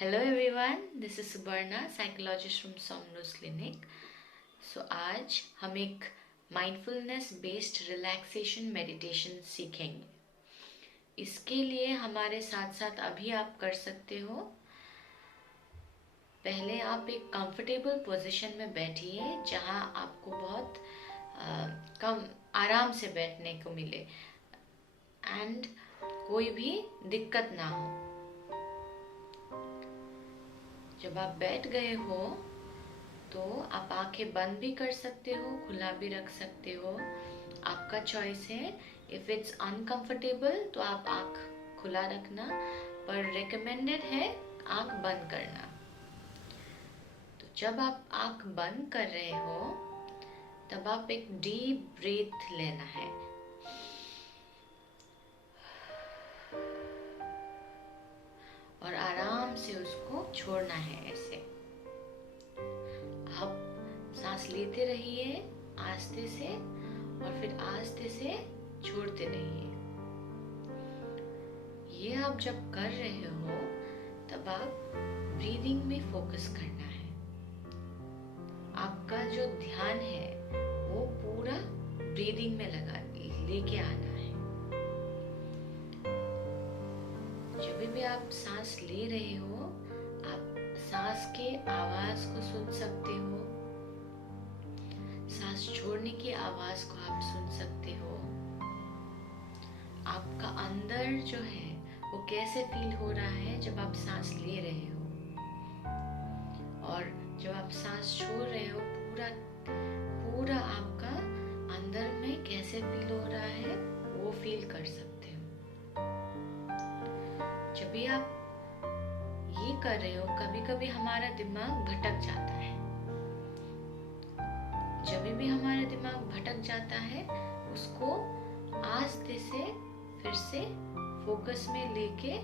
Hello everyone, this is Suparna, psychologist from Somnos clinic. So आज हम एक माइंडफुलनेस बेस्ड रिलैक्सेशन मेडिटेशन सीखेंगे। इसके लिए हमारे साथ साथ अभी आप कर सकते हो। पहले आप एक कंफर्टेबल पोजीशन में बैठिए जहां आपको बहुत कम आराम से बैठने को मिले एंड कोई भी दिक्कत ना हो। जब आप बैठ गए हो तो आप आंखें बंद भी कर सकते हो, खुला भी रख सकते हो, आपका चॉइस है। इफ इट्स अनकंफर्टेबल तो आप आंख खुला रखना, पर रिकमेंडेड है आंख बंद करना। तो जब आप आंख बंद कर रहे हो तब आप एक डीप ब्रीथ लेना है और आराम से उसको छोड़ना है। ऐसे आप सांस लेते रहिए आस्ते से और फिर आस्ते से छोड़ते रहिए। ये आप जब कर रहे हो तब आप ब्रीदिंग में फोकस करना है। आपका जो ध्यान है वो पूरा ब्रीदिंग में लेके आना है। जब भी आप सांस ले रहे हो आप सांस के आवाज को सुन सकते हो, सांस छोड़ने की आवाज को आप सुन सकते हो। आपका अंदर जो है वो कैसे फील हो रहा है जब आप सांस ले रहे हो, और जब आप सांस छोड़ रहे हो पूरा पूरा आपका अंदर में कैसे फील हो रहा है वो फील कर सकते हो। जब भी आप ये कर रहे हो कभी कभी हमारा दिमाग भटक जाता है। जब भी हमारा दिमाग भटक जाता है उसको आस्ते से फिर से फोकस में लेके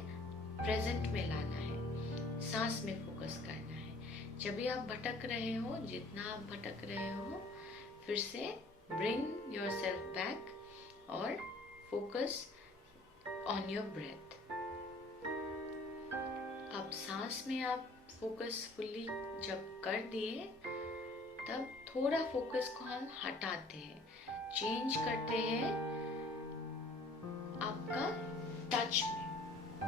प्रेजेंट में लाना है, सांस में फोकस करना है। जब भी आप भटक रहे हो, जितना आप भटक रहे हो, फिर से ब्रिंग योरसेल्फ बैक और फोकस ऑन योर ब्रेथ। अब सांस में आप फोकस फुल्ली जब कर दिए तब थोड़ा फोकस को हम हटाते हैं, चेंज करते हैं आपका टच में।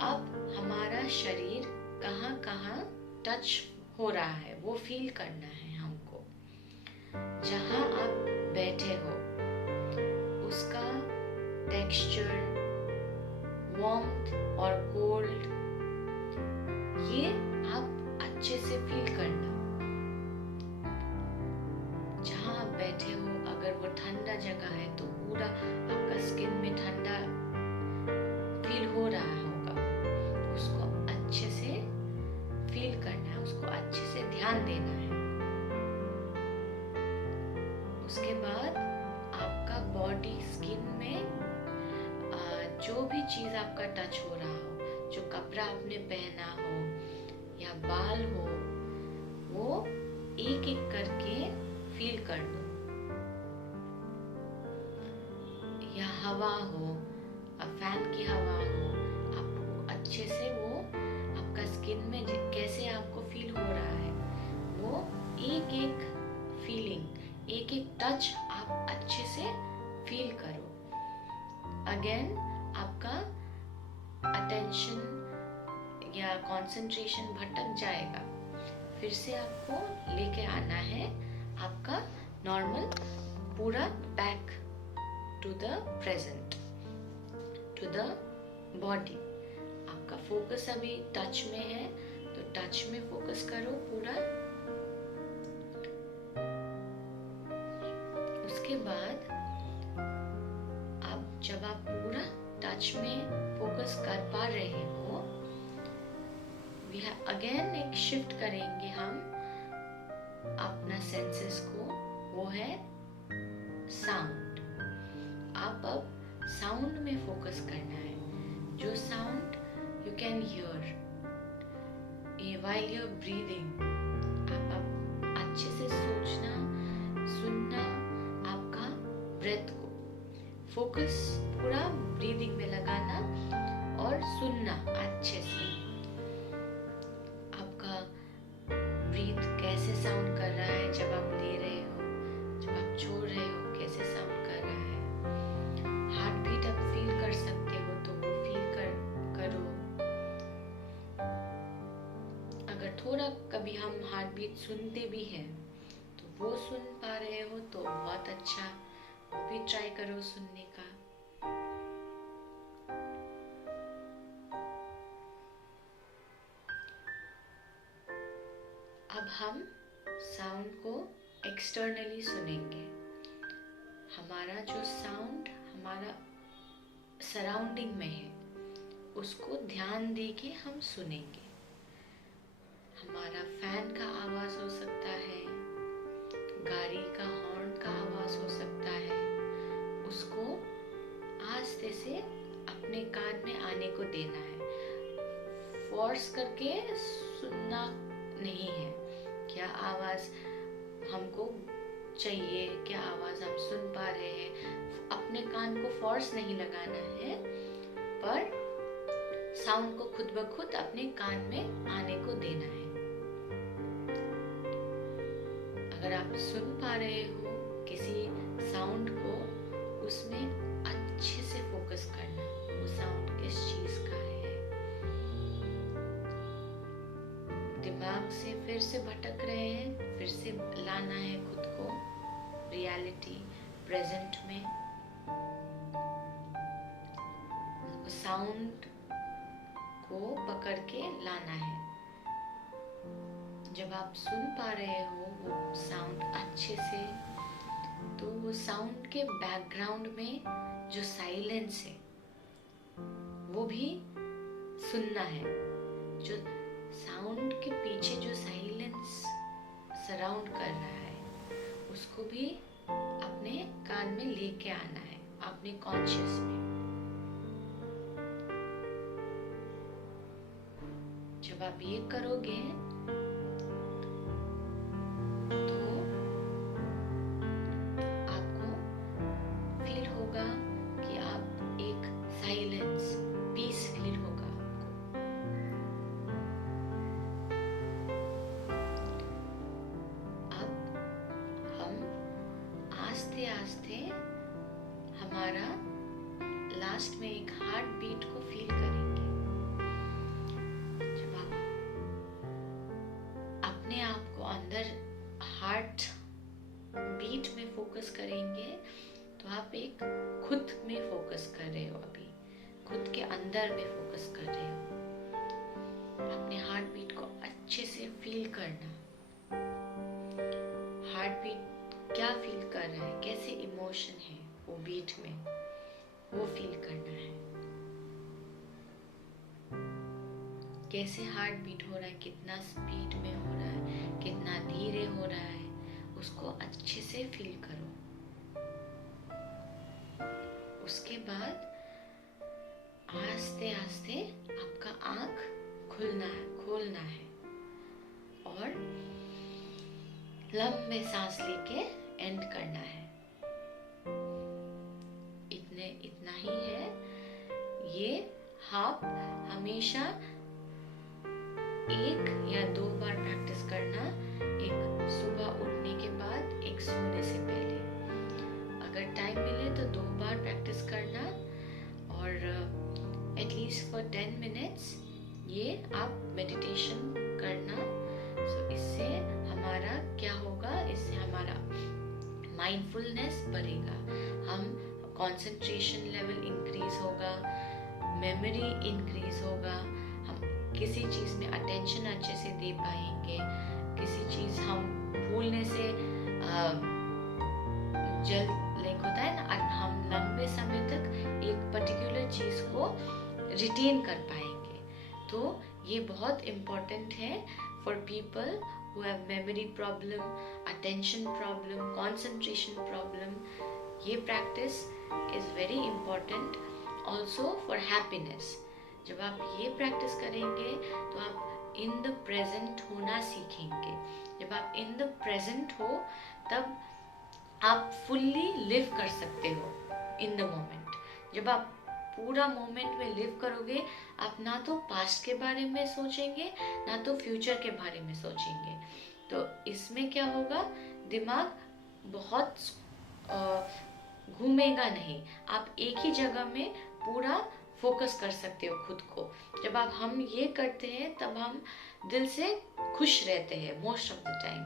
अब हमारा शरीर कहाँ कहाँ टच हो रहा है वो फील करना है हमको। जहाँ आप बैठे हो उसका टेक्सचर, वार्मथ और कोल्ड, ये आप अच्छे से फील करना। जहाँ आप बैठे हो अगर वो ठंडा जगह है तो पूरा आपका स्किन में ठंडा फील हो रहा होगा, उसको अच्छे से फील करना है, उसको अच्छे से ध्यान देना है। उसके बाद आपका बॉडी स्किन में जो भी चीज आपका टच हो रहा हो, जो कपड़ा आपने पहना हो या बाल हो, वो एक एक करके फील कर दो। या हवा हो, फैन की हवा हो, आपको अच्छे से वो आपका स्किन में कैसे आपको फील हो रहा है वो एक एक फीलिंग, एक एक टच आप अच्छे से फील करो। अगेन आपका अटेंशन या कंसंट्रेशन भटक जाएगा, फिर से आपको लेके आना है आपका नॉर्मल पूरा back to the present, to the body. आपका फोकस अभी टच में है तो टच में फोकस करो पूरा। उसके बाद जब आप पूरा टच में फोकस कर पा रहे हो, अगेन एक शिफ्ट करेंगे हम अपना सेंसेस को, वो है साउंड। आप अब साउंड में फोकस करना है, जो sound you can hear while you are breathing. आप अच्छे से सोचना, सुनना आपका ब्रेथ को, फोकस पूरा ब्रीदिंग में लगाना और सुनना अच्छे से। थोड़ा कभी हम हार्ट बीट सुनते भी हैं, तो वो सुन पा रहे हो तो बहुत अच्छा, वो भी ट्राई करो सुनने का। अब हम साउंड को एक्सटर्नली सुनेंगे। हमारा जो साउंड हमारा सराउंडिंग में है उसको ध्यान दे के हम सुनेंगे। हमारा फैन का आवाज हो सकता है, गाड़ी का हॉर्न का आवाज हो सकता है, उसको आस्ते से अपने कान में आने को देना है। फोर्स करके सुनना नहीं है। क्या आवाज हमको चाहिए, क्या आवाज हम सुन पा रहे हैं, अपने कान को फोर्स नहीं लगाना है, पर साउंड को खुद ब खुद अपने कान में आने को देना है। अगर आप सुन पा रहे हो किसी साउंड को, उसमें अच्छे से फोकस करना, वो साउंड किस चीज का है। दिमाग से फिर से भटक रहे हैं, फिर से लाना है खुद को रियलिटी प्रेजेंट में। साउंड को पकड़ के लाना है। जब आप सुन पा रहे हो वो साउंड अच्छे से, तो वो साउंड के बैकग्राउंड में जो साइलेंस है वो भी सुनना है। जो साउंड के पीछे जो साइलेंस सराउंड कर रहा है उसको भी अपने कान में लेके आना है, अपने कॉन्शियस में। जब आप ये करोगे तो आपको फील होगा कि आप एक साइलेंस, पीस फील होगा आपको। अब हम आस्ते आस्ते हमारा लास्ट में एक हार्ट बीट को फील करेंगे। जब आप अपने आप को अंदर हार्ट बीट में फोकस करेंगे तो आप एक खुद में फोकस कर रहे हो, अभी खुद के अंदर में फोकस कर रहे हो। अपने हार्ट बीट को अच्छे से फील करना। हार्ट बीट क्या फील कर रहा है, कैसे इमोशन है वो बीट में, वो फील करना है। कैसे हार्ट बीट हो रहा है, कितना स्पीड में हो रहा है, कितना धीरे हो रहा है, उसको अच्छे से फील करो। उसके बाद आस्ते आस्ते आपका आंख खोलना है और लंबे सांस लेके एंड करना है। इतना ही है। ये आप हमेशा 1 या 2 बार प्रैक्टिस करना, एक सुबह उठने के बाद, एक सोने से पहले। अगर टाइम मिले तो 2 बार प्रैक्टिस करना और एटलीस्ट फॉर 10 मिनट्स ये आप मेडिटेशन करना। सो इससे हमारा क्या होगा, इससे हमारा माइंडफुलनेस बढ़ेगा, हम कंसंट्रेशन लेवल इंक्रीज होगा, मेमोरी इंक्रीज होगा, हम किसी चीज में अटेंशन अच्छे से दे पाएंगे, किसी चीज हम भूलने से लाइक होता है ना, हम लंबे समय तक एक पर्टिकुलर चीज को रिटेन कर पाएंगे। तो ये बहुत इम्पोर्टेंट है for people who have memory problem, attention problem, concentration problem. ये practice is very important also for happiness. जब आप ये practice करेंगे तो आप in the present होना सीखेंगे। जब आप in the present हो तब आप fully live कर सकते हो in the moment. जब आप पूरा मोमेंट में लिव करोगे, आप ना तो पास्ट के बारे में सोचेंगे ना तो फ्यूचर के बारे में सोचेंगे। तो इसमें क्या होगा, दिमाग बहुत घूमेगा नहीं, आप एक ही जगह में पूरा फोकस कर सकते हो खुद को। जब आप हम ये करते हैं तब हम दिल से खुश रहते हैं मोस्ट ऑफ द टाइम।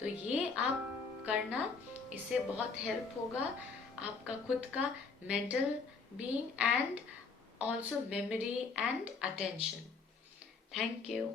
तो ये आप करना, इससे बहुत हेल्प होगा आपका खुद का mental being and also memory and attention. Thank you.